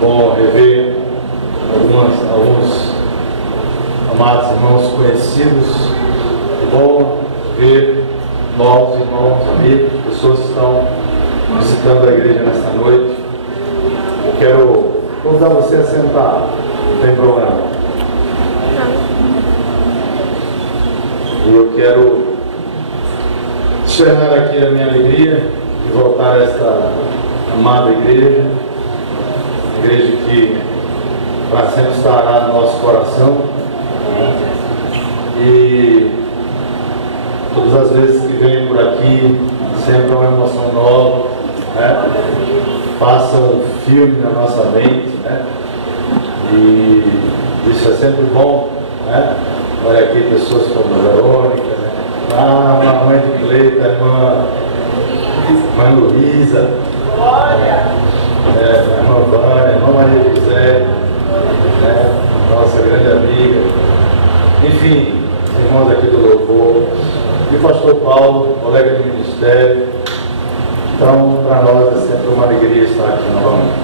Bom rever alguns amados irmãos conhecidos. É bom ver novos irmãos, amigos, pessoas que estão visitando a igreja nesta noite. Eu quero convidar você a sentar, não tem problema. E eu quero externar aqui a minha alegria de voltar a esta amada igreja que para sempre estará no nosso coração, e todas as vezes que venho por aqui sempre é uma emoção nova, né? Passa um filme na nossa mente, né? E isso é sempre bom, né? Olha aqui pessoas como a Verônica, né? A mãe de Cleita, a irmã Luísa, a irmã Vânia, a irmã Maria José, né? Nossa grande amiga, enfim, os irmãos aqui do louvor, e o pastor Paulo, colega de ministério. Então, para nós é sempre uma alegria estar aqui novamente.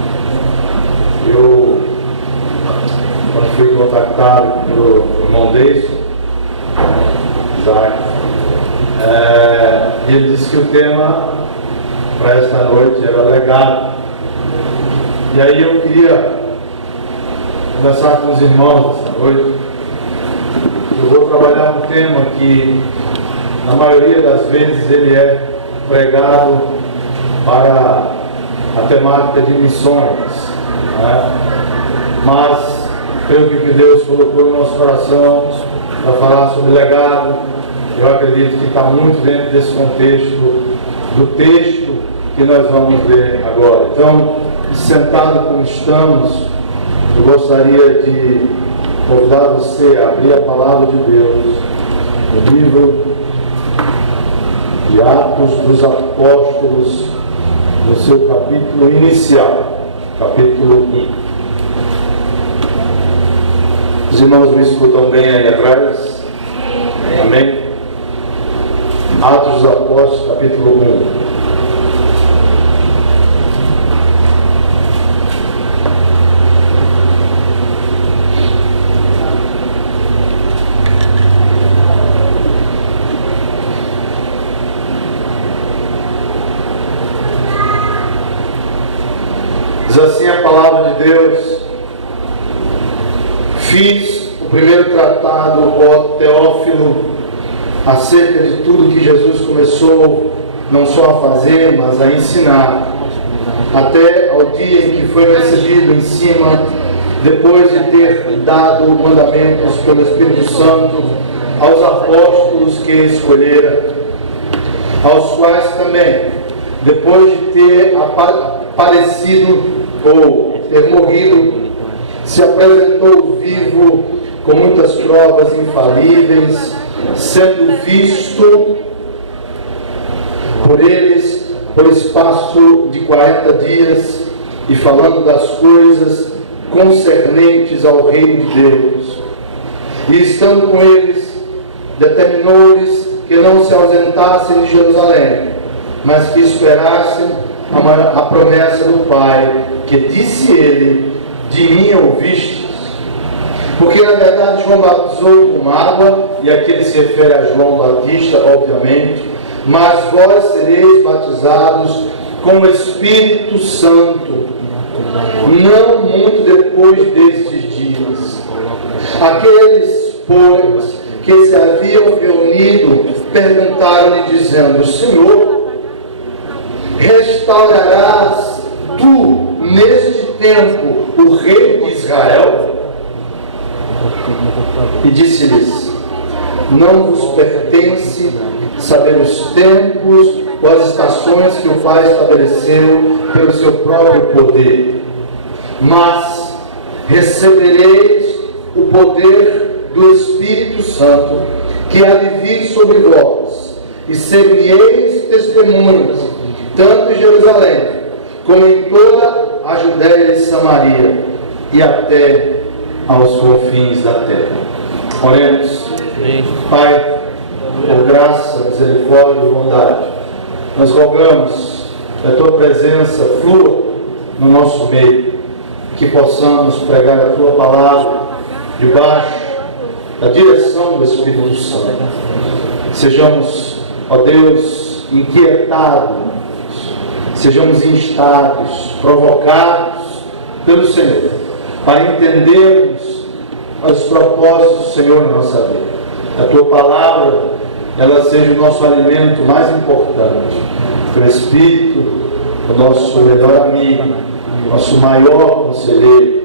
Eu, quando fui contactado pelo irmão Deison, Isaac, ele disse que o tema para esta noite era legado. E aí eu queria conversar com os irmãos esta noite. Eu vou trabalhar um tema que, na maioria das vezes, ele é pregado para a temática de missões, né? Mas pelo que Deus colocou no nosso coração para falar sobre legado, eu acredito que está muito dentro desse contexto do texto que nós vamos ver agora. Então, sentado como estamos, eu gostaria de convidar você a abrir a palavra de Deus no livro de Atos dos Apóstolos, no seu capítulo inicial, capítulo 1. Os irmãos me escutam bem aí atrás? Amém? Atos dos Apóstolos, capítulo 1. Diz assim a palavra de Deus: fiz o primeiro tratado, ó Teófilo, acerca de tudo que Jesus começou não só a fazer, mas a ensinar, até ao dia em que foi recebido em cima, depois de ter dado mandamentos pelo Espírito Santo aos apóstolos que escolhera, aos quais também, depois de ter aparecido ou ter morrido, se apresentou vivo com muitas provas infalíveis, sendo visto por eles por espaço de 40 dias, e falando das coisas concernentes ao reino de Deus. E estando com eles, determinou-lhes que não se ausentassem de Jerusalém, mas que esperassem a promessa do Pai, que disse ele: de mim ouvistes. Porque na verdade João batizou com água, e aqui ele se refere a João Batista, obviamente, mas vós sereis batizados com o Espírito Santo, não muito depois destes dias. Aqueles, pois, que se haviam reunido, perguntaram-lhe, dizendo: Senhor, restaurarás tu neste tempo o rei de Israel? E disse-lhes: não vos pertence saber os tempos ou as estações que o Pai estabeleceu pelo seu próprio poder, mas recebereis o poder do Espírito Santo, que há de vir sobre vós, e ser-me-eis testemunhas, tanto em Jerusalém, como em toda a Judéia e Samaria, e até aos confins da terra. Oremos. Pai, por graça, misericórdia e bondade, nós rogamos que a Tua presença flua no nosso meio, que possamos pregar a Tua palavra debaixo da direção do Espírito Santo. Sejamos, ó Deus, inquietados, sejamos instados, provocados pelo Senhor, para entendermos os propósitos do Senhor na nossa vida. A Tua palavra, ela seja o nosso alimento mais importante. O Espírito, o nosso melhor amigo, nosso maior conselheiro,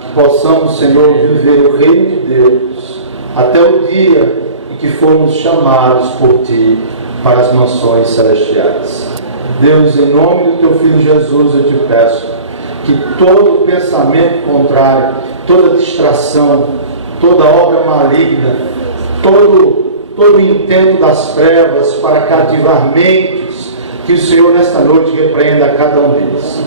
que possamos, Senhor, viver o reino de Deus até o dia em que formos chamados por Ti para as mansões celestiais. Deus, em nome do Teu Filho Jesus, eu Te peço que todo pensamento contrário, toda distração, toda obra maligna, todo intento das trevas para cativar mentes, que o Senhor nesta noite repreenda a cada um deles.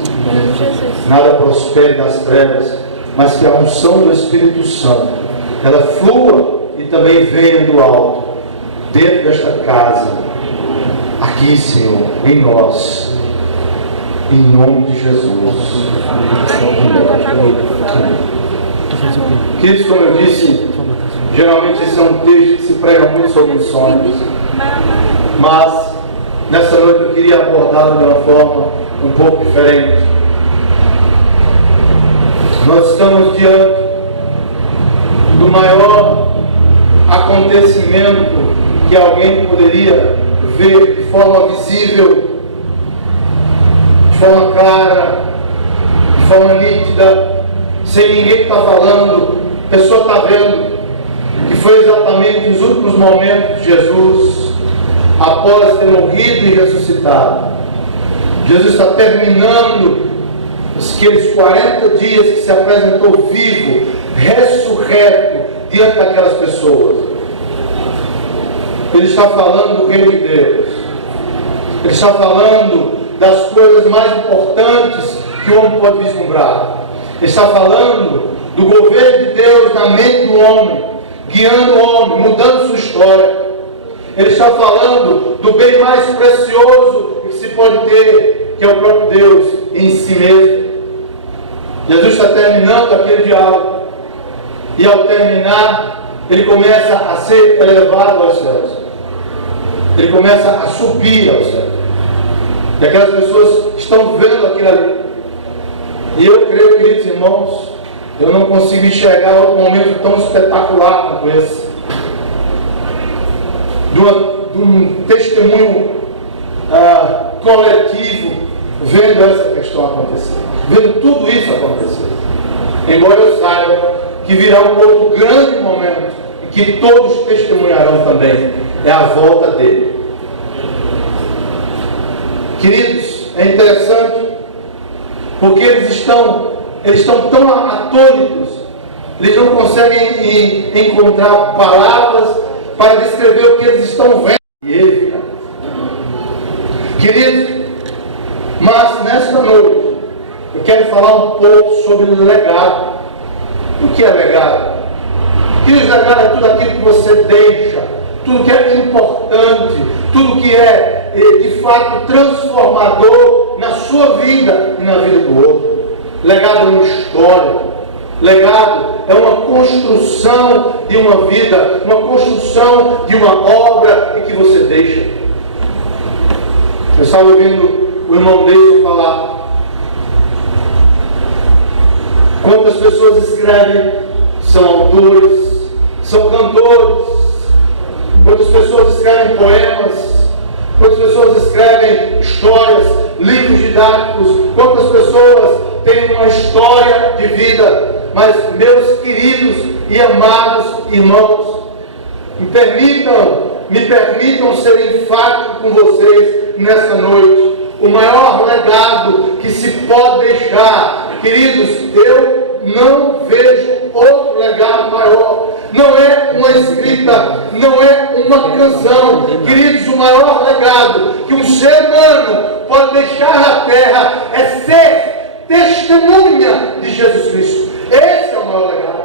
Nada prospere nas trevas, mas que a unção do Espírito Santo, ela flua e também venha do alto, dentro desta casa, aqui, Senhor, em nós, em nome de Jesus. Queridos, como eu disse, geralmente esse é um texto que se prega muito sobre sonhos, mas nessa noite eu queria abordá-lo de uma forma um pouco diferente. Nós estamos diante do maior acontecimento que alguém poderia ver de forma visível, de forma clara, de forma nítida, sem ninguém estar falando, a pessoa está vendo, que foi exatamente nos últimos momentos de Jesus, após ter morrido e ressuscitado. Jesus está terminando aqueles 40 dias que se apresentou vivo, ressurreto, diante daquelas pessoas. Ele está falando do reino de Deus. Ele está falando das coisas mais importantes que o homem pode vislumbrar. Ele está falando do governo de Deus na mente do homem, guiando o homem, mudando sua história. Ele está falando do bem mais precioso que se pode ter, que é o próprio Deus em si mesmo. Jesus está terminando aquele diálogo, e ao terminar, ele começa a ser elevado aos céus. Ele começa a subir aos céus. E aquelas pessoas estão vendo aquilo ali. E eu creio, queridos irmãos, eu não consigo enxergar outro momento tão espetacular quanto esse. De um testemunho coletivo, vendo essa questão acontecer, vendo tudo isso acontecer. Embora eu saiba que virá um outro grande momento, e que todos testemunharão também, é a volta dele. Queridos, é interessante, porque eles estão tão atônitos, eles não conseguem encontrar palavras para descrever o que eles estão vendo. E ele, queridos, mas nesta noite eu quero falar um pouco sobre o legado. O que é legado? Queridos, legado é tudo aquilo que você deixa, tudo que é importante, tudo que é de fato transformador na sua vida e na vida do outro. Legado é uma história. Legado é uma construção de uma vida, uma construção de uma obra que você deixa. Eu estava ouvindo o irmão Deison falar. Quantas pessoas escrevem, são autores, são cantores. Quantas pessoas escrevem poemas, quantas pessoas escrevem histórias, livros didáticos, quantas pessoas têm uma história de vida. Mas, meus queridos e amados irmãos, me permitam ser enfático com vocês nessa noite. O maior legado que se pode deixar, queridos, eu não vejo outro legado maior. Não é uma escrita, não é uma canção. Queridos, o maior legado que um ser humano pode deixar na terra é ser testemunha de Jesus Cristo. Esse é o maior legado.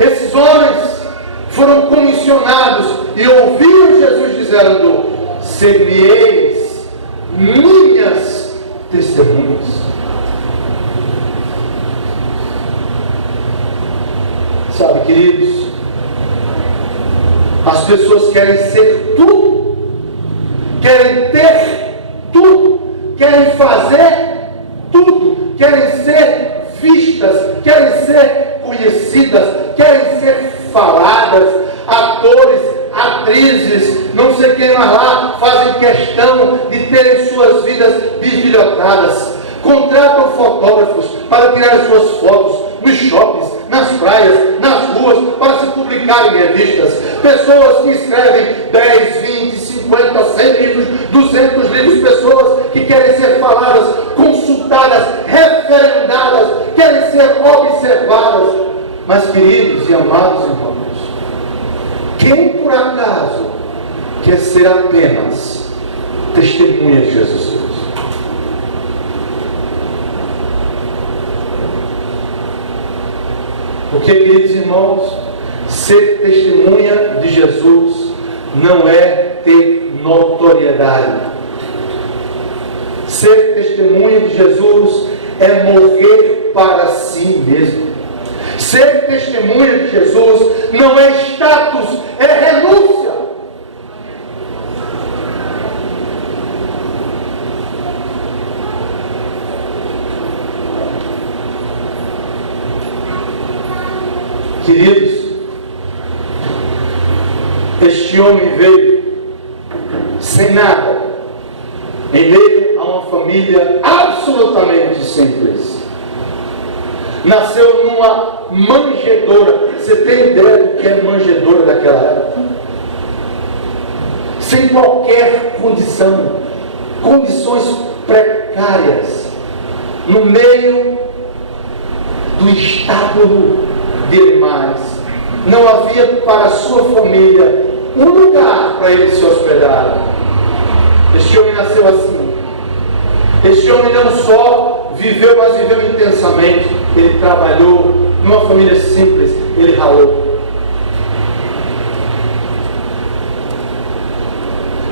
Esses homens foram comissionados e ouviram Jesus dizendo: ser-me-eis minhas testemunhas. Sabe, queridos, as pessoas querem ser tudo, querem ter tudo, querem fazer tudo, querem ser vistas, querem ser conhecidas, querem ser faladas. Atores, atrizes, não sei quem mais lá, fazem questão de terem suas vidas bisbilhotadas. Contratam fotógrafos para tirar suas fotos nos shoppings, nas praias, nas ruas, para se publicar em revistas. Pessoas que escrevem 10, 20, 50, 100 livros, 200 livros. Pessoas que querem ser faladas, consultadas, referendadas, querem ser observadas. Mas, queridos e amados irmãos, quem por acaso quer ser apenas testemunha de Jesus Cristo? Porque, queridos irmãos, ser testemunha de Jesus não é ter notoriedade. Ser testemunha de Jesus é morrer para si mesmo. Ser testemunha de Jesus não é status, é renúncia. Queridos, este homem veio sem nada, em meio a uma família absolutamente simples. Nasceu numa manjedoura. Você tem ideia do que é manjedoura daquela época? Sem qualquer condição, condições precárias, no meio do estábulo de animais. Não havia para a sua família um lugar para ele se hospedar. Este homem nasceu assim. Este homem não só viveu, mas viveu intensamente. Ele trabalhou numa família simples, ele ralou.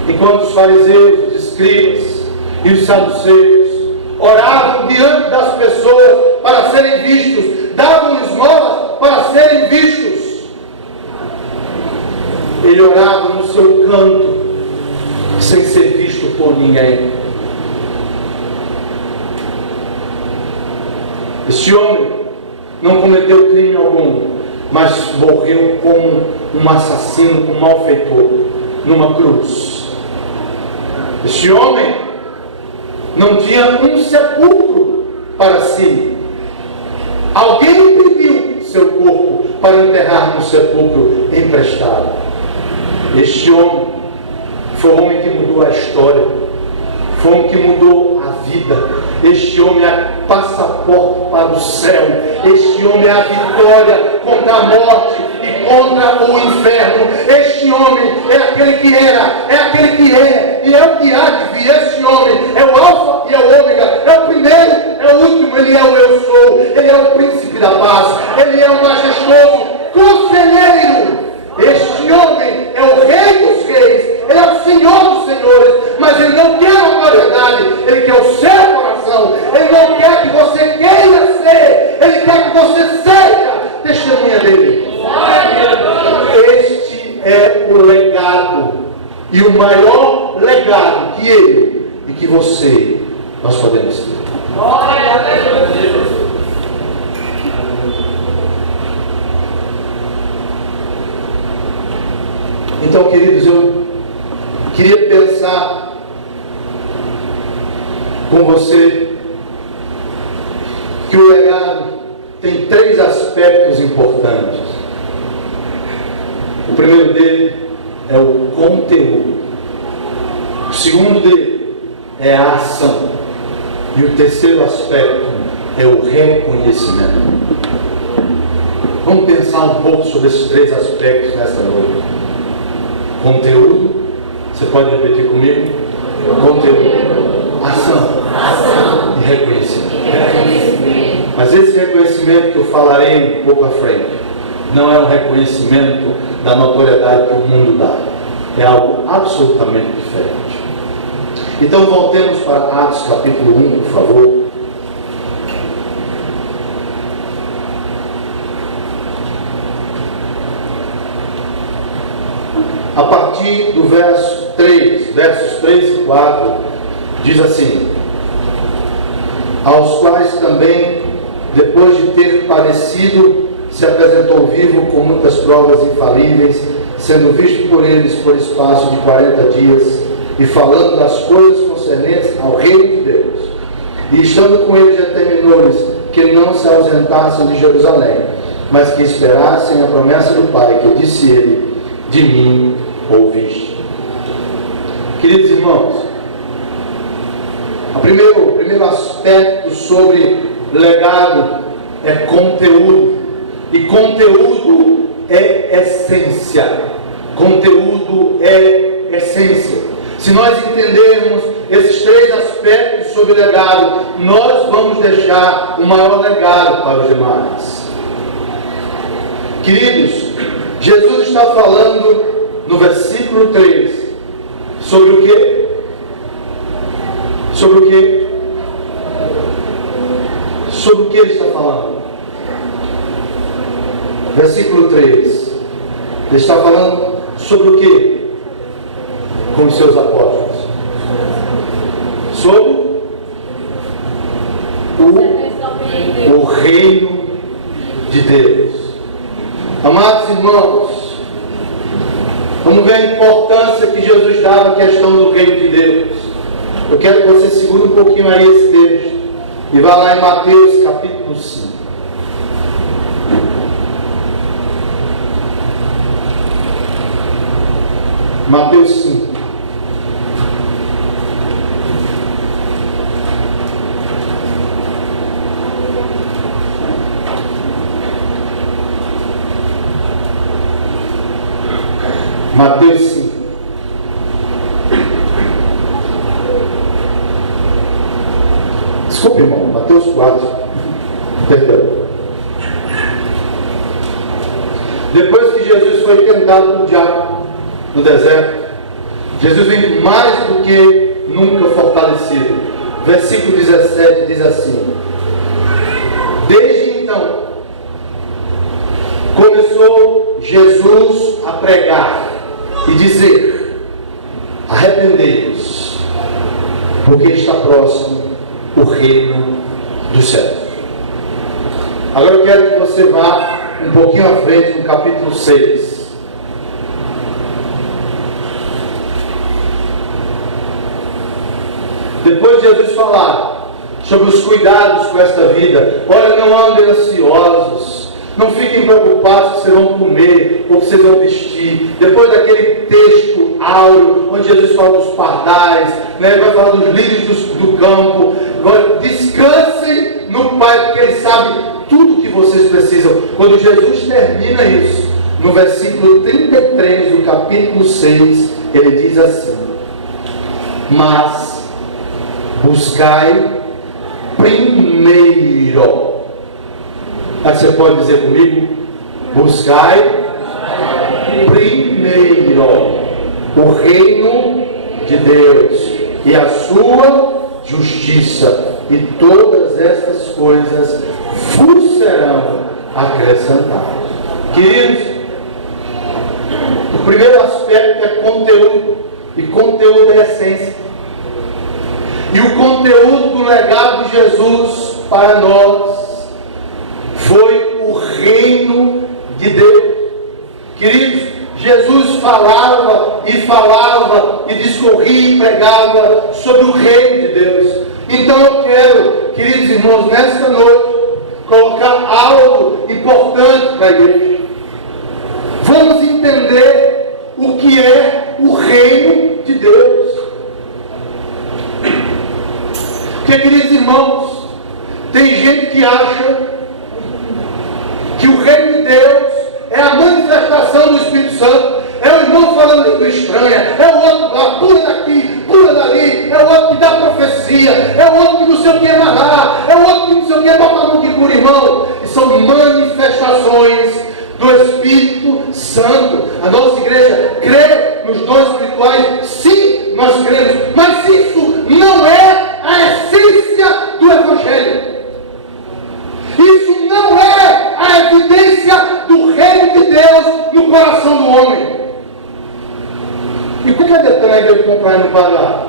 Enquanto os fariseus, os escribas e os saduceus oravam diante das pessoas para serem vistos, davam esmolas para serem vistos, ele orava no seu canto, sem ser visto por ninguém. Este homem não cometeu crime algum, mas morreu como um assassino, como um malfeitor, numa cruz. Este homem não tinha um sepulcro para si. Alguém pediu seu corpo para enterrar no sepulcro emprestado. Este homem foi o homem que mudou a história, foi o homem que mudou a vida. Este homem é passaporte para o céu. Este homem é a vitória contra a morte e contra o inferno. Este homem é aquele que era, é aquele que é e é o que há de vir. Este homem é o alfa e é o ômega, é o primeiro, é o último. Ele é o eu sou, ele é o príncipe da paz, ele é o majestoso conselheiro. Este homem é o rei dos reis, ele é o senhor dos senhores, mas ele não quer a notoriedade, ele quer o seu coração. Ele não quer que você queira ser, ele quer que você seja testemunha dele. Este é o legado, e o maior legado que ele e que você, nós podemos ter. Então, queridos, eu queria pensar com você que o legado tem 3 aspectos importantes. O primeiro dele é o conteúdo. O segundo dele é a ação. E o terceiro aspecto é o reconhecimento. Vamos pensar um pouco sobre esses 3 aspectos nesta noite. Conteúdo, você pode repetir comigo? Conteúdo, ação e reconhecimento. Mas esse reconhecimento que eu falarei um pouco à frente não é um reconhecimento da notoriedade que o mundo dá. É algo absolutamente diferente. Então voltemos para Atos capítulo 1, por favor. partir do verso 3, versos 3 e 4, diz assim: aos quais também, depois de ter padecido, se apresentou vivo com muitas provas infalíveis, sendo visto por eles por espaço de 40 dias, e falando das coisas concernentes ao reino de Deus. E estando com eles, determinou-lhes que não se ausentassem de Jerusalém, mas que esperassem a promessa do Pai, que disse ele: de mim ouviste. Queridos irmãos, o primeiro aspecto sobre legado é conteúdo, e conteúdo é essência. Conteúdo é essência. Se nós entendermos esses três aspectos sobre legado, nós vamos deixar o maior legado para os demais. Queridos, Jesus está falando no versículo 3 sobre o quê? Sobre o quê? Sobre o que ele está falando? Versículo 3. Ele está falando sobre o quê? Com os seus apóstolos. Sobre o reino de Deus. Amados irmãos, vamos ver a importância que Jesus dava à questão do reino de Deus. Eu quero que você segure um pouquinho aí esse texto e vá lá em Mateus capítulo 5. Mateus 5. Mateus 5. Desculpe, irmão, Mateus 4. Perdão. Depois que Jesus foi tentado pelo diabo no deserto, Jesus vem mais do que nunca fortalecido. Versículo 17 diz assim: desde então começou Jesus a pregar e dizer: arrependei-vos, porque está próximo o reino dos céus. Agora eu quero que você vá um pouquinho à frente no capítulo 6. Depois de Jesus falar sobre os cuidados com esta vida, olha, não andem ansiosos, não fiquem preocupados que vocês vão comer ou que vocês vão vestir. Depois daquele texto áureo, onde Jesus fala dos pardais, né? Ele vai falar dos lírios do campo. Agora, descansem no Pai, porque Ele sabe tudo o que vocês precisam. Quando Jesus termina isso, no versículo 33 do capítulo 6, Ele diz assim: mas buscai primeiro. Você pode dizer comigo? Buscai primeiro o reino de Deus e a sua justiça, e todas estas coisas vos serão acrescentadas. Queridos, o primeiro aspecto é conteúdo, e conteúdo é essência. E o conteúdo do legado de Jesus para nós foi o reino de Deus. Queridos, Jesus falava e discorria e pregava sobre o reino de Deus. Então eu quero, queridos irmãos, nesta noite, colocar algo importante para a igreja. Vamos entender o que é o reino de Deus. Porque, queridos irmãos, tem gente que acha que o reino de Deus é a manifestação do Espírito Santo. É o irmão falando língua estranha, é o outro lá, pula daqui, pula dali, é o outro que dá profecia, é o outro que não sei o que amarrar, é o outro que não sei o que bota a mão que cura, irmão. E são manifestações do Espírito Santo. A nossa igreja crê nos dons espirituais, sim, nós cremos, mas isso não é a essência do Evangelho. Isso não é a evidência do reino de Deus no coração do homem. que adianta na igreja comprar e não pagar?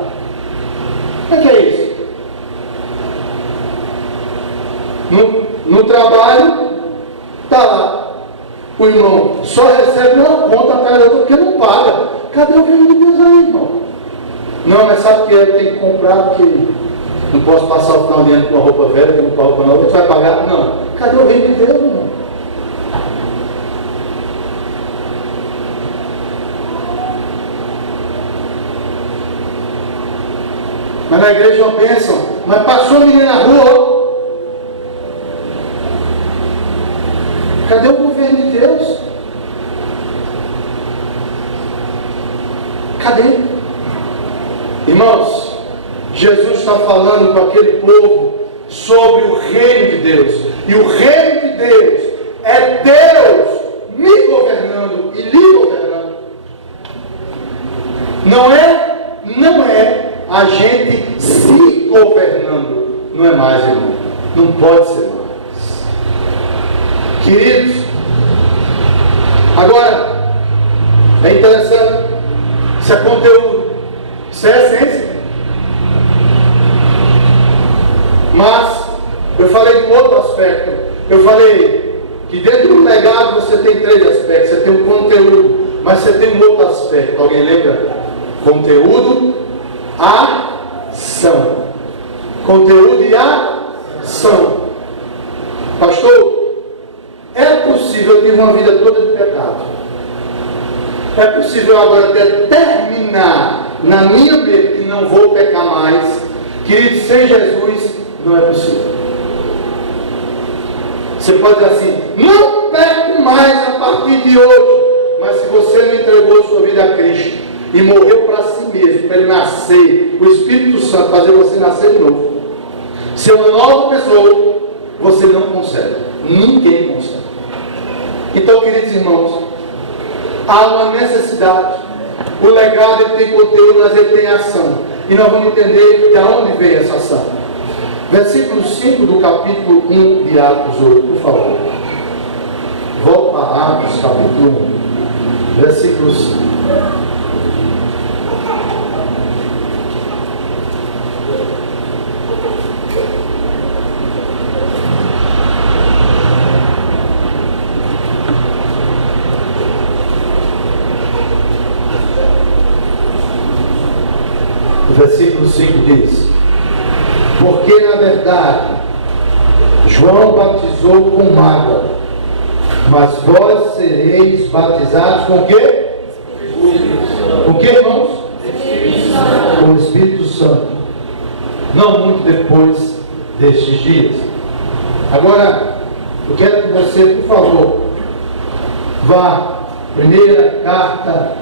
Como é que é isso? No trabalho, está lá. O irmão só recebe uma conta atrás da outra porque não paga. Cadê o reino de Deus aí, irmão? Não, mas sabe que eu tenho que comprar porque não posso passar o final de ano com uma roupa velha, com uma roupa nova. Você vai pagar? Não. Cadê o reino de Deus, irmão? Mas na igreja não pensam, mas passou um menino na rua. Cadê o governo de Deus? Cadê? Irmãos, Jesus está falando com aquele povo sobre o reino de Deus. E o reino de Deus é Deus me governando e lhe governando. Não é a gente se governando. Não é mais, irmão. Não pode ser mais. Queridos, agora, é interessante, isso é conteúdo, isso é essência. Mas, eu falei de um outro aspecto. Eu falei que dentro do legado você tem 3 aspectos. Você tem um conteúdo, mas você tem um outro aspecto. Alguém lembra? Conteúdo, ação. Conteúdo e ação. Pastor, é possível eu ter uma vida toda de pecado? É possível agora determinar na minha mente que não vou pecar mais? Querido, sem Jesus não é possível. Você pode dizer assim: não peco mais a partir de hoje. Mas se você não entregou sua vida a Cristo e morreu para si mesmo, para ele nascer, o Espírito Santo fazer você nascer de novo, ser uma nova pessoa, você não consegue. Ninguém consegue. Então, queridos irmãos, há uma necessidade. O legado ele tem conteúdo, mas ele tem ação. E nós vamos entender de onde vem essa ação. Versículo 5 do capítulo 1 de Atos 8, por favor. Volta para Atos, capítulo 1, versículo 5. O versículo 5 diz: porque na verdade João batizou com água, mas vós sereis batizados com o quê? Com o quê, irmãos? Com o Espírito Santo, não muito depois destes dias. Agora, eu quero que você, por favor, vá, primeira carta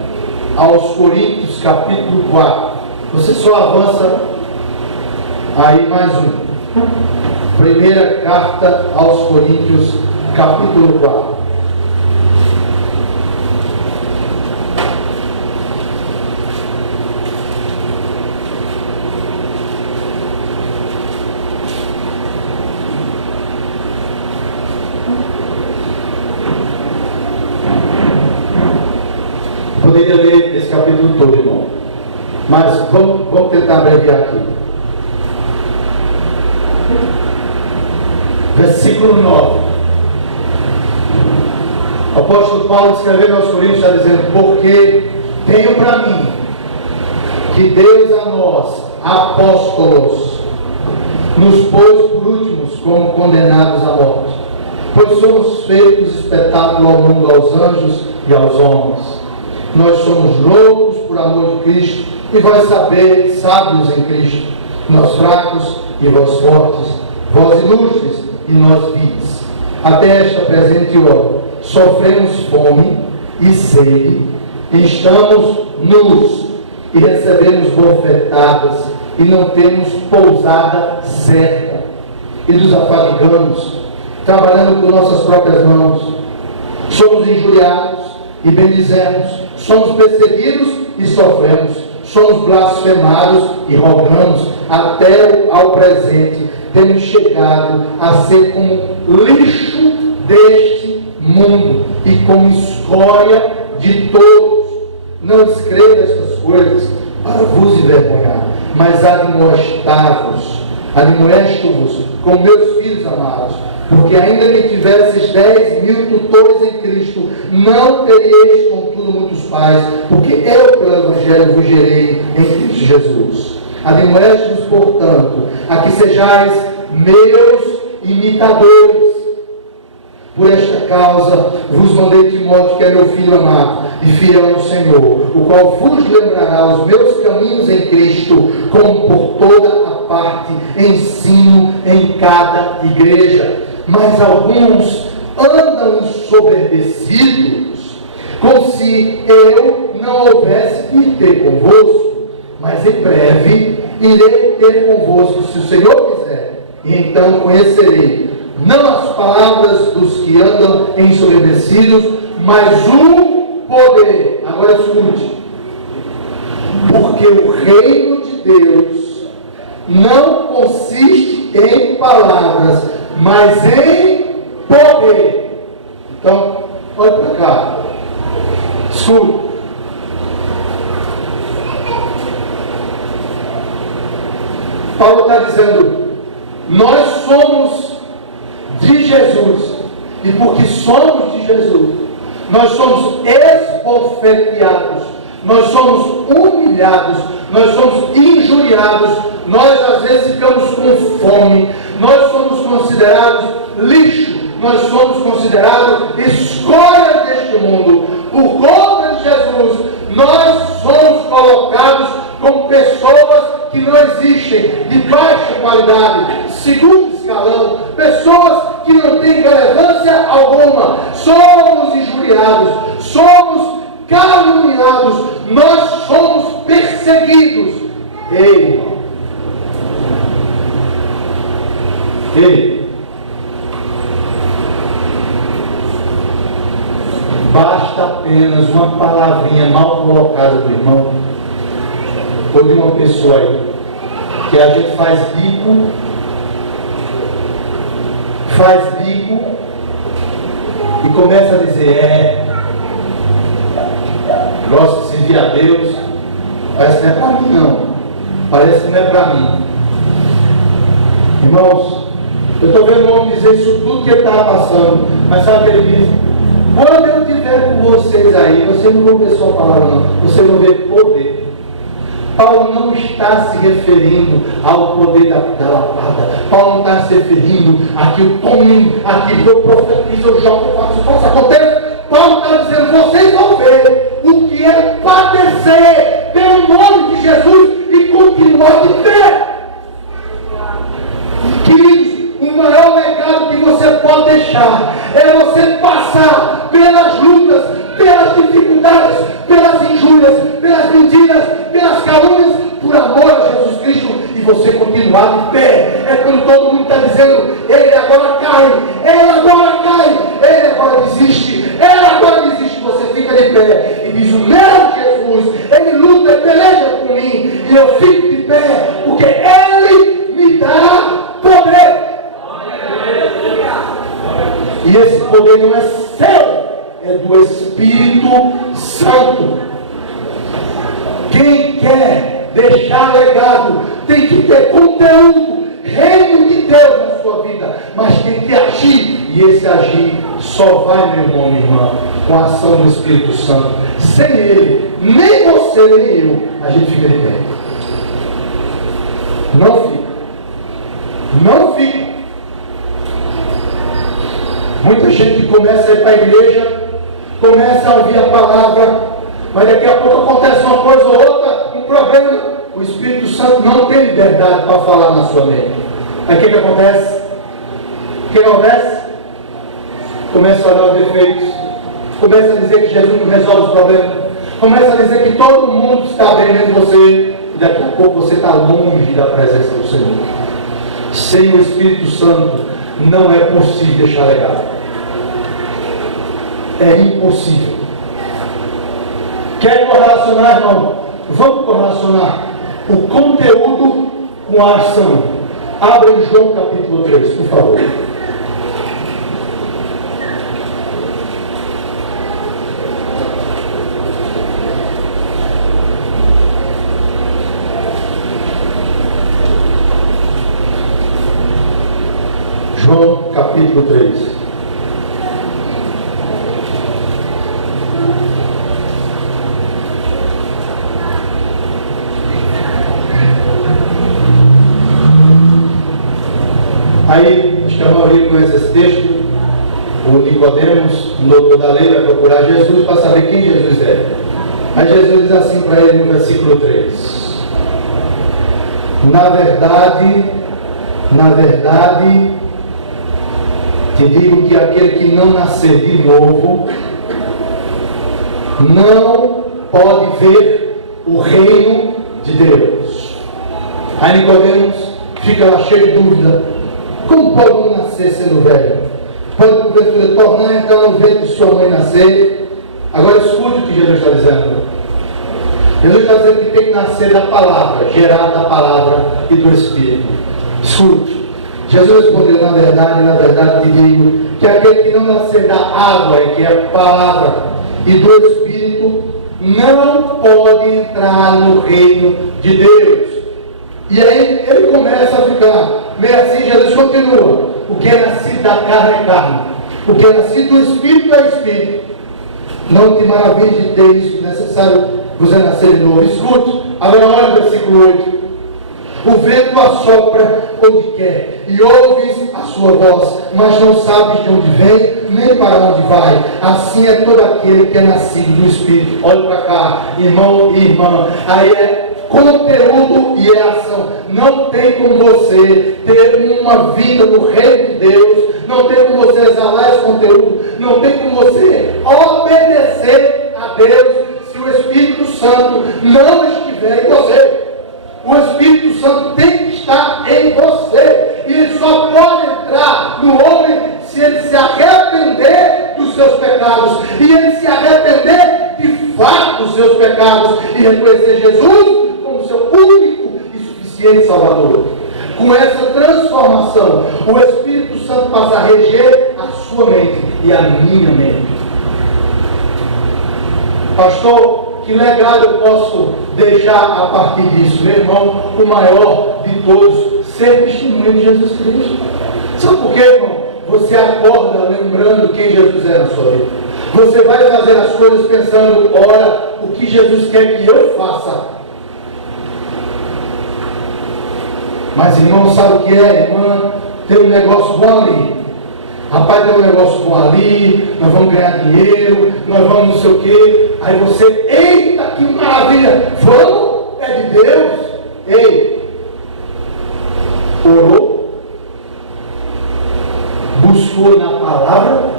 aos Coríntios, capítulo 4. Você só avança aí mais um. Primeira carta aos Coríntios, capítulo 4. Poderia ler esse capítulo todo, irmão, mas vamos tentar abreviar aqui. Versículo 9. O apóstolo Paulo, escrevendo aos Coríntios, está dizendo: porque tenho para mim que Deus a nós, apóstolos, nos pôs por últimos como condenados à morte, pois somos feitos espetáculo ao mundo, aos anjos e aos homens. Nós somos loucos por amor de Cristo, e vós sabeis, sábios em Cristo, nós fracos e vós fortes, vós ilustres e nós vis. Até esta presente hora sofremos fome e sede, estamos nus e recebemos bofetadas, e não temos pousada certa, e nos afadigamos, trabalhando com nossas próprias mãos. Somos injuriados e bendizemos, somos perseguidos e sofremos, somos blasfemados e rogamos. Até ao presente temos chegado a ser como lixo deste mundo e como escória de todos. Não escreva estas coisas coisas para vos envergonhar, mas admoesto-vos como meus filhos amados, porque ainda que tivesses 10.000 tutores em Cristo, não teríeis contudo muitos pais, porque eu pelo Evangelho vos gerei em Cristo Jesus. Admoesto-vos, portanto, a que sejais meus imitadores. Por esta causa vos mandei Timóteo, que é meu filho amado e fiel no Senhor, o qual vos lembrará os meus caminhos em Cristo, como por toda a parte ensino em cada igreja. Mas alguns andam ensoberbecidos, como se eu não houvesse que ter convosco, mas em breve irei ter convosco, se o Senhor quiser, e então conhecerei não as palavras dos que andam ensoberbecidos, mas o poder. Agora escute, porque o reino de Deus não consiste em palavras, mas em poder. Então, olha para cá, escute. Paulo está dizendo, nós somos de Jesus, e porque somos de Jesus, nós somos esbofeteados, nós somos humilhados, nós somos injuriados, nós às vezes ficamos com fome, nós somos considerados lixo, nós somos considerados escolhas deste mundo. Por conta de Jesus, nós somos colocados como pessoas que não existem, de baixa qualidade, segundo escalão, pessoas que não têm relevância alguma. Somos injuriados, somos caluniados, nós somos perseguidos. Ei, irmão, ei, basta apenas uma palavrinha mal colocada do irmão ou de uma pessoa aí, que a gente faz bico e começa a dizer, gosto de servir a Deus, parece que não é para mim não, parece que não é para mim. Irmãos, eu estou vendo o homem dizer isso tudo que ele estava passando, mas sabe o que ele diz? Quando eu estiver com vocês aí, vocês não vão ver só a palavra não, vocês vão ver poder. Paulo não está se referindo ao poder da lapada. Paulo não está se referindo àquilo tome, àquilo eu profetizo, eu jogo, eu faço, possa acontecer. Paulo está dizendo, vocês vão ver o que é padecer pelo nome de Jesus e continuar de pé. Queridos, o maior legado que você pode deixar é você passar pelas lutas, pelas dificuldades, pelas injúrias, pelas mentiras, pelas calúnias, por amor a Jesus Cristo, e você continuar de pé. É quando todo mundo está dizendo, ele agora cai, ele agora cai, ele agora desiste, ele agora desiste, você fica de pé e diz, o meu Jesus, ele luta e peleja por mim, e eu fico de pé, porque ele me dá poder. E esse poder não é seu, é do Espírito Santo. Quem quer deixar legado tem que ter conteúdo, reino de Deus na sua vida, mas tem que agir, e esse agir só vai, meu irmão, minha irmã, com a ação do Espírito Santo. Sem ele, nem você nem eu, a gente fica de pé. Não fica. Muita gente começa a ir para a igreja, começa a ouvir a palavra, mas daqui a pouco acontece uma coisa ou outra, um problema, o Espírito Santo não tem liberdade para falar na sua mente. Aí o que acontece? O que acontece? Começa a olhar os defeitos, começa a dizer que Jesus não resolve os problemas, começa a dizer que todo mundo está bem dentro de você, e daqui a pouco você está longe da presença do Senhor. Sem o Espírito Santo não é possível deixar legado. É impossível. Quer correlacionar, irmão? Vamos correlacionar o conteúdo com a ação. Abra em João capítulo 3, por favor. João capítulo 3. Aí, acho que a maioria conhece esse texto. O Nicodemos, o doutor da lei, vai procurar Jesus para saber quem Jesus é. Aí Jesus diz assim para ele no versículo 3: Na verdade, te digo que aquele que não nascer de novo não pode ver o reino de Deus. Aí Nicodemos fica lá cheio de dúvida: como pode um nascer sendo velho? Pode porventura tornar então o ventre de sua mãe nascer? Agora escute o que Jesus está dizendo. Jesus está dizendo que tem que nascer da palavra, gerado da palavra e do Espírito. Escute. Jesus respondeu: na verdade te digo que aquele que não nascer da água, que é a palavra, e do Espírito, não pode entrar no reino de Deus. E aí ele começa a ficar meio assim. Jesus continua: o que é nascido da carne é carne, o que é nascido do Espírito é Espírito. Não te maravilhes de ter isso necessário vos é nascer de novo. Escute, agora olha o versículo 8. O vento assopra onde quer, e ouves a sua voz, mas não sabes de onde vem, nem para onde vai. Assim é todo aquele que é nascido do Espírito. Olha para cá, irmão e irmã. Aí é conteúdo e é ação. Não tem como você ter uma vida no reino de Deus, não tem como você exalar esse conteúdo, não tem como você obedecer a Deus se o Espírito Santo não estiver em você. O Espírito Santo tem que estar em você, e ele só pode entrar no homem se ele se arrepender dos seus pecados, e ele se arrepender de fato dos seus pecados e reconhecer Jesus como seu único e suficiente Salvador. Com essa transformação, o Espírito Santo passa a reger a sua mente e a minha mente. Pastor, que legado eu posso deixar a partir disso? Meu irmão, o maior de todos, ser testemunho de Jesus Cristo. Sabe por quê, irmão? Você acorda lembrando quem Jesus é na sua vida. Você vai fazer as coisas pensando: ora, o que Jesus quer que eu faça. Mas irmão, sabe o que é, irmã? Tem um negócio bom ali. Rapaz, tem um negócio bom ali, nós vamos ganhar dinheiro, nós vamos não sei o quê. Aí você: eita, que maravilha! Vamos? É de Deus? Ei! Orou? Buscou na palavra?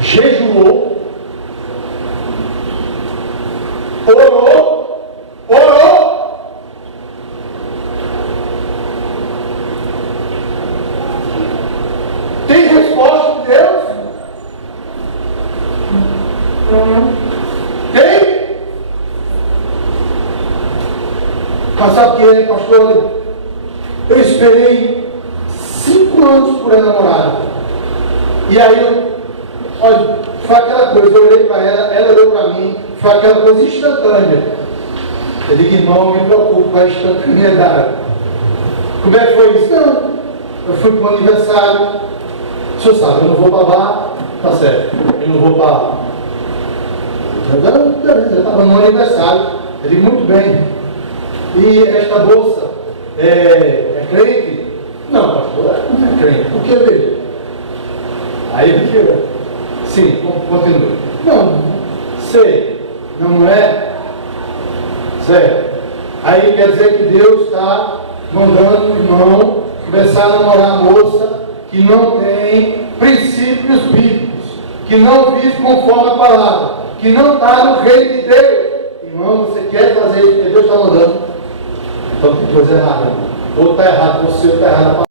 Jejuou? Orou? Tem resposta de Deus? Tem? Mas sabe o que é, pastor? Eu esperei 5 anos por namorada. E aí, olha, foi aquela coisa, eu olhei para ela olhou para mim, foi aquela coisa instantânea. Eu digo: irmão, me preocupo com a instantaneidade. Como é que foi isso? Não, eu fui para um aniversário. O senhor sabe, eu não vou para lá, tá certo. Eu não vou para. Eu estava no aniversário. Ele: muito bem. E esta bolsa é crente? Não, pastor, não é crente. Por que veja? Aí ele tira. Sim, continua. Não, sei. Não é? Certo. Aí quer dizer que Deus está mandando o irmão começar a namorar a moça que não tem princípios bíblicos, que não vive conforme a palavra, que não está no reino de Deus. Irmão, você quer fazer isso porque Deus está mandando? Então tem coisa errada. Ou está errado você, ou está errado.